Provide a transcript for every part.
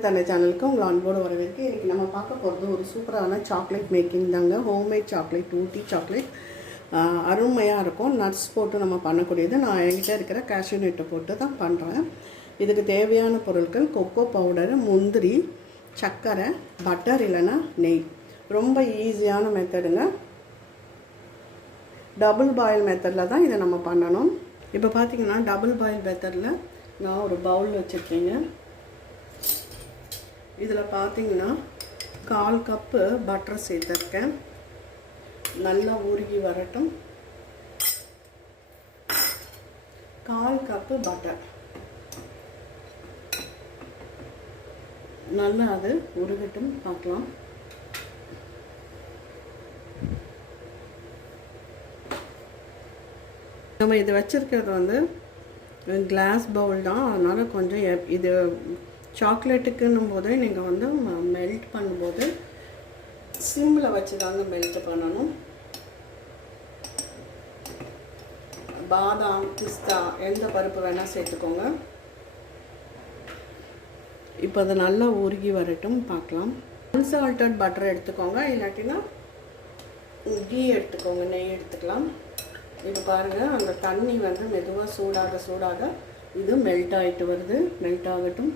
தன்னை சேனலுக்கு உங்களை அன்போடு வரவேற்கு இன்றைக்கி நம்ம பார்க்க போகிறது ஒரு சூப்பரான சாக்லேட் மேக்கிங் தாங்க. ஹோம்மேட் சாக்லேட் ஊட்டி சாக்லேட் அருமையாக இருக்கும். நட்ஸ் போட்டு நம்ம பண்ணக்கூடியது. நான் என்கிட்ட இருக்கிற கேஷ்யூ நெட்டை போட்டு தான் பண்ணுறேன் இதுக்கு தேவையான பொருட்கள் கொக்கோ பவுடரு முந்திரி சர்க்கரை பட்டர் இல்லைன்னா நெய். ரொம்ப ஈஸியான மெத்தடுங்க டபுள் பாயில் மெத்தடில் தான் இதை நம்ம பண்ணணும். இப்போ பார்த்தீங்கன்னா டபுள் பாயில் மெத்தடில் நான் ஒரு பவுல் வச்சுருக்கேங்க. இதில் பார்த்தீங்கன்னா கால் கப்பு பட்டர் சேர்த்துருக்கேன். நல்லா உருகி வரட்டும். கால் கப்பு பட்டர் நல்லா அது உருகட்டும் பார்க்கலாம். நம்ம இது வச்சுருக்கிறது வந்து கிளாஸ் பவுல் தான். அதனால் கொஞ்சம் எப்- இது சாக்லேட்டுக்குன்னும் போதே நீங்கள் வந்து மெல்ட் பண்ணும்போது சிம்மில் வச்சு தாங்க மெல்ட் பண்ணணும். பாதாம் பிஸ்தா எந்த பருப்பு வேணால் சேர்த்துக்கோங்க. இப்போ அதை நல்லா உருகி வரட்டும் பார்க்கலாம். அன்சால்டட் பட்டர் எடுத்துக்கோங்க இல்லாட்டினா கீ எடுத்துக்கோங்க நெய் எடுத்துக்கலாம். இப்போ பாருங்கள் அந்த தண்ணி வந்து மெதுவாக சூடாக சூடாக இது மெல்ட் ஆகிட்டு வருது. மெல்ட் ஆகட்டும்.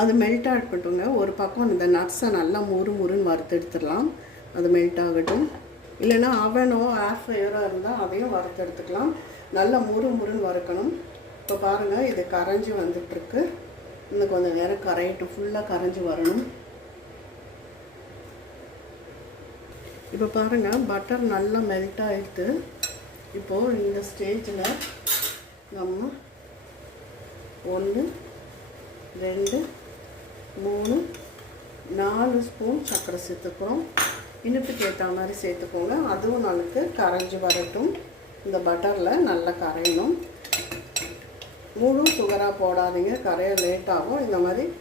அது மெல்ட் ஆகட்டுங்க ஒரு பக்கம் இந்த நட்ஸை நல்லா முறு முறுன்னு வறுத்து எடுத்துடலாம். அது மெல்ட் ஆகட்டும். இல்லைன்னா அவனோ ஏர் ஃப்ரையரோ இருந்தால் அதையும் வறுத்து எடுத்துக்கலாம். நல்லா முறு முறுன்னு வறுக்கணும். இப்போ பாருங்கள் இது கரைஞ்சி வந்துட்டுருக்கு. இன்னும் கொஞ்சம் நேரம் கரையட்டும். ஃபுல்லாக கரைஞ்சி வரணும். இப்போ பாருங்கள் பட்டர் நல்லா மெல்ட் ஆகிடுது இப்போது இந்த ஸ்டேஜில் நம்ம ஒன்று ரெண்டு மூணு நாலு ஸ்பூன் சர்க்கரை சேர்த்துக்கிறோம். இனிப்புக்கு ஏற்ற மாதிரி சேர்த்துக்கோங்க. அதுவும் நமக்கு கரைஞ்சி வரட்டும். இந்த பட்டரில் நல்லா கரையணும். முழு சுகராக போடாதீங்க. கரைய லேட்டாகும் இந்த மாதிரி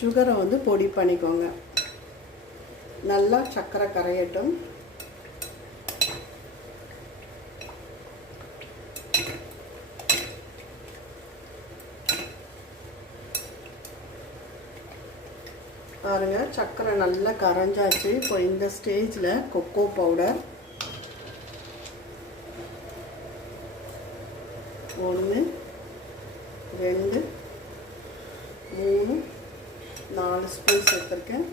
சுகரை வந்து பொடி பண்ணிக்கோங்க. நல்லா சர்க்கரை கரையட்டும். பாருங்க சர்க்கரை நல்லா கரைஞ்சாச்சு. இப்போ இந்த ஸ்டேஜில் கொக்கோ பவுடர் ஒன்று ரெண்டு மூணு நாலு ஸ்பூன் சேர்த்துருக்கேன்.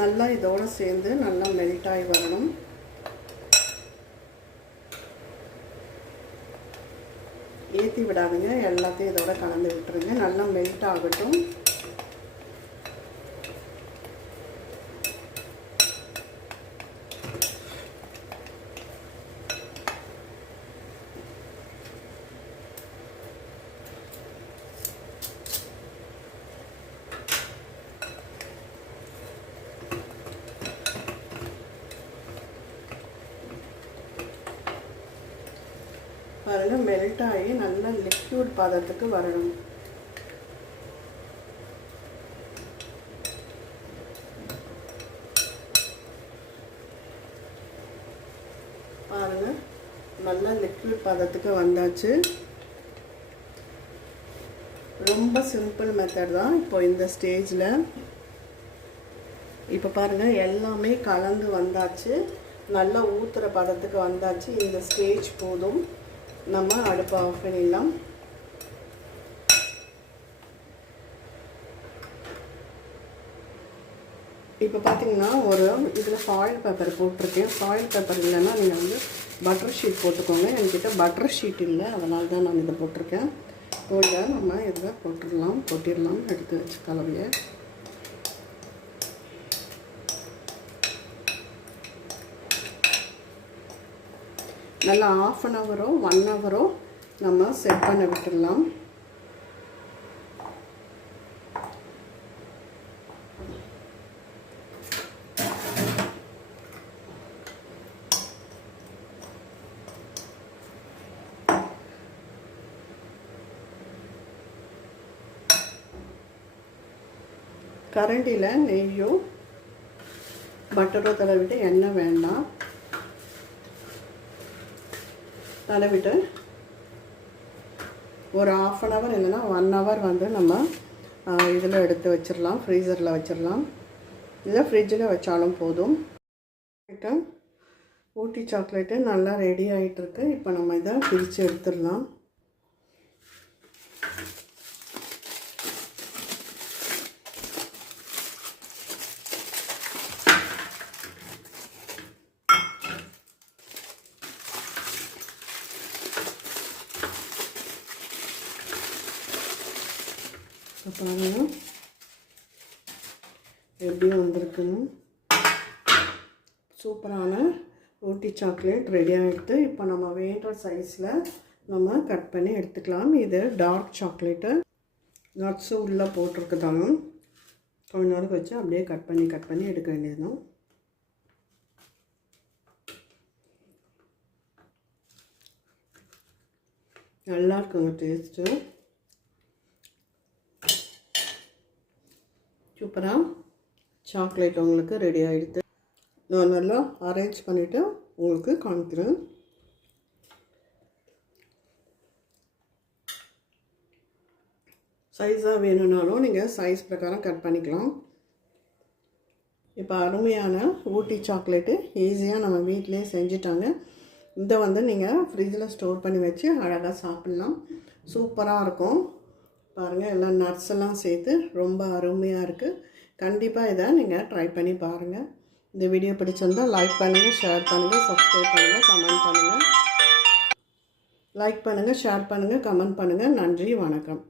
நல்லா இதோடு சேர்ந்து நல்லா மெல்ட் ஆகி வரணும் ஏற்றி விடாதுங்க. எல்லாத்தையும் இதோட கலந்து விட்டுருங்க. நல்லா மெல்ட் ஆகட்டும். பாருங்க மெல்ட் ஆகி நல்லா லிக்யூட் பதத்துக்கு வரணும். பாருங்க நல்லா லிக்யூட் பதத்துக்கு வந்தாச்சு. ரொம்ப சிம்பிள் மெத்தட் தான் இப்போ இந்த ஸ்டேஜில் இப்போ பாருங்கள் எல்லாமே கலந்து வந்தாச்சு. நல்லா ஊற்றுற பதத்துக்கு வந்தாச்சு. இந்த ஸ்டேஜ் போதும். நம்ம அடுப்பை ஆஃப் பண்ணிடலாம். இப்போ பார்த்தீங்கன்னா ஒரு இதில் ஃபாயில் பேப்பர் போட்டிருக்கேன். ஃபாயில் பேப்பர் இல்லைன்னா நீங்கள் வந்து பட்டர் ஷீட் போட்டுக்கோங்க. என்கிட்ட பட்டர் ஷீட் இல்லை. அதனால தான் நான் இதை போட்டிருக்கேன். போட நம்ம இதில் போட்டுடலாம். கொட்டிடலாம். எடுத்து வச்சு கலவையை நல்லா ஆஃப் அன் ஹவரோ ஒன் ஹவரோ நம்ம செட் பண்ண விட்டுடலாம். கரண்டியில் நெய்யோ பட்டரோ தடவிட்டு எண்ணெய் வேண்டாம். தடவிட்டு ஒரு ஆஃப் அன் ஹவர் இல்லைன்னா ஒன் ஹவர் வந்து நம்ம இதில் எடுத்து வச்சிடலாம் ஃப்ரீசரில் வச்சிடலாம் இல்லை ஃப்ரிட்ஜில் வச்சாலும் போதும். ஊட்டி சாக்லேட்டு நல்லா ரெடி ஆகிட்டுருக்கு இப்போ நம்ம இதை பிரித்து எடுத்துடலாம். இப்போ பாருங்கள் எப்படி வந்திருக்குன்னு. சூப்பரான ஊட்டி சாக்லேட் ரெடி ஆகிடுது இப்போ நம்ம வேண்டுற சைஸில் நம்ம கட் பண்ணி எடுத்துக்கலாம். இது டார்க் சாக்லேட்டு நட்ஸு உள்ளே போட்டிருக்குதாங்க கொஞ்ச நேரம் வச்சு அப்படியே கட் பண்ணி கட் பண்ணி எடுக்க வேண்டியதுதான். நல்லா இருக்குங்க டேஸ்ட்டு சூப்பராக சாக்லேட் உங்களுக்கு ரெடி ஆகிடுது நான் நல்லா அரேஞ்ச் பண்ணிவிட்டு உங்களுக்கு காமிக்கிறேன். சைஸாக வேணும்னாலும் நீங்கள் சைஸ் பிரகாரம் கட் பண்ணிக்கலாம். இப்போ அருமையான ஊட்டி சாக்லேட்டு ஈஸியாக நம்ம வீட்டிலே செஞ்சுட்டாங்க. இதை வந்து நீங்கள் ஃப்ரிட்ஜில் ஸ்டோர் பண்ணி வச்சு அழகாக சாப்பிட்லாம். சூப்பராக இருக்கும். பாருங்கள் எல்லாம் நட்ஸ் எல்லாம் சேர்த்து ரொம்ப அருமையாக இருக்குது கண்டிப்பாக இதை நீங்கள் ட்ரை பண்ணி பாருங்கள் இந்த வீடியோ பிடிச்சிருந்தால் லைக் பண்ணுங்கள் ஷேர் பண்ணுங்கள் சப்ஸ்கிரைப் பண்ணுங்கள் கமெண்ட் பண்ணுங்கள் லைக் பண்ணுங்கள் ஷேர் பண்ணுங்கள் கமெண்ட் பண்ணுங்கள் நன்றி வணக்கம்.